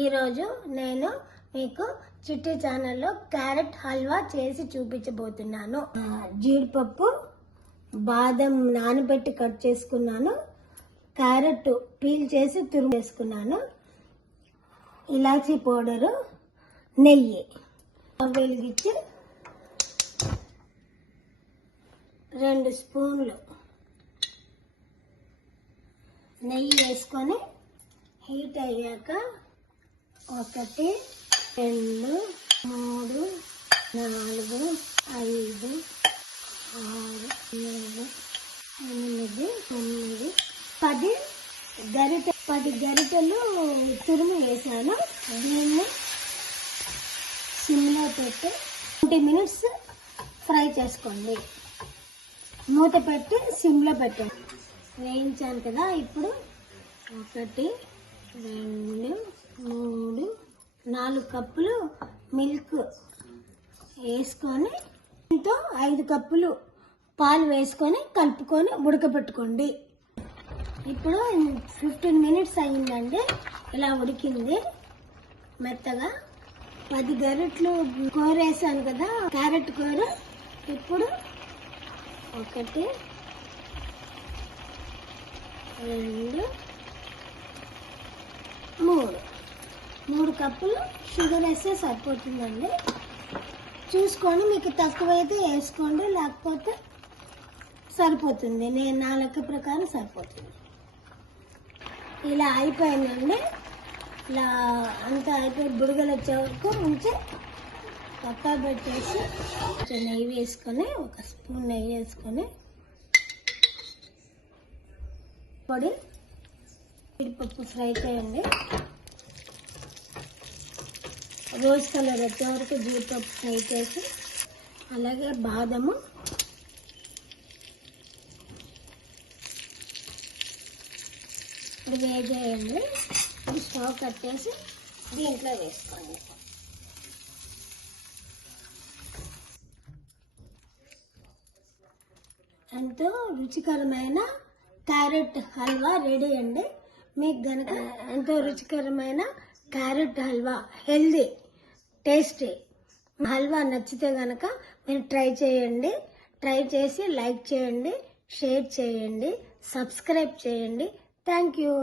ఈరోజు నేను మీకు చిట్టి ఛానల్లో క్యారెట్ హల్వా చేసి చూపించబోతున్నాను. జీడిపప్పు బాదం నానబెట్టి కట్ చేసుకున్నాను. క్యారెట్ పీల్ చేసి తురుము వేసుకున్నాను. ఇలాచీ పౌడరు, నెయ్యి వెలిగించి 2 స్పూన్లు నెయ్యి వేసుకొని హీట్ అయ్యాక 1 2 3 4 5 6 7 8 9 10 గరిటెలు తురుము వేసాను. దీన్ని సిమ్లో పెట్టి 20 మినిట్స్ ఫ్రై చేసుకోండి. మూత పెట్టి సిమ్లో పెట్టండి. వేయించాను కదా. ఇప్పుడు 1 2 3 4 కప్పులు మిల్క్ వేసుకొని దీంతో 5 కప్పులు పాలు వేసుకొని కలుపుకొని ఉడకబెట్టుకోండి. ఇప్పుడు 15 మినిట్స్ అయిందండి. ఇలా ఉడికింది మెత్తగా. 10 గరిటెలు కూర వేసాను కదా, క్యారెట్ కూర. ఇప్పుడు 1 2 3 కప్పులు షుగర్ వేస్తే సరిపోతుందండి. చూసుకొని మీకు తక్కువైతే వేసుకోండి, లేకపోతే సరిపోతుంది. నేను నా లెక్క ప్రకారం సరిపోతుంది. ఇలా అయిపోయిందండి. ఇలా అంతా అయిపోయి బుడగలు వచ్చే వరకు ఉంచి పక్కా పెట్టేసి నెయ్యి వేసుకొని 1 స్పూన్ నెయ్యి వేసుకొని పొడి జీడిపప్పు ఫ్రై చేయండి. రోజ్ కలర్ వచ్చే వరకు జీడిపప్పు ఫ్రై చేసి, అలాగే బాదము, ఇది వేసేయండి. ఇది స్టవ్ కట్టేసి దీంట్లో వేసుకోండి. ఎంతో రుచికరమైన క్యారెట్ హల్వా రెడీ అండి. మీకు గనక ఎంతో రుచికరమైన carrot halwa, healthy, tasty halwa నచ్చితే గనక మీరు ట్రై చేయండి. ట్రై చేసి లైక్ చేయండి, షేర్ చేయండి, సబ్స్క్రైబ్ చేయండి. Thank you.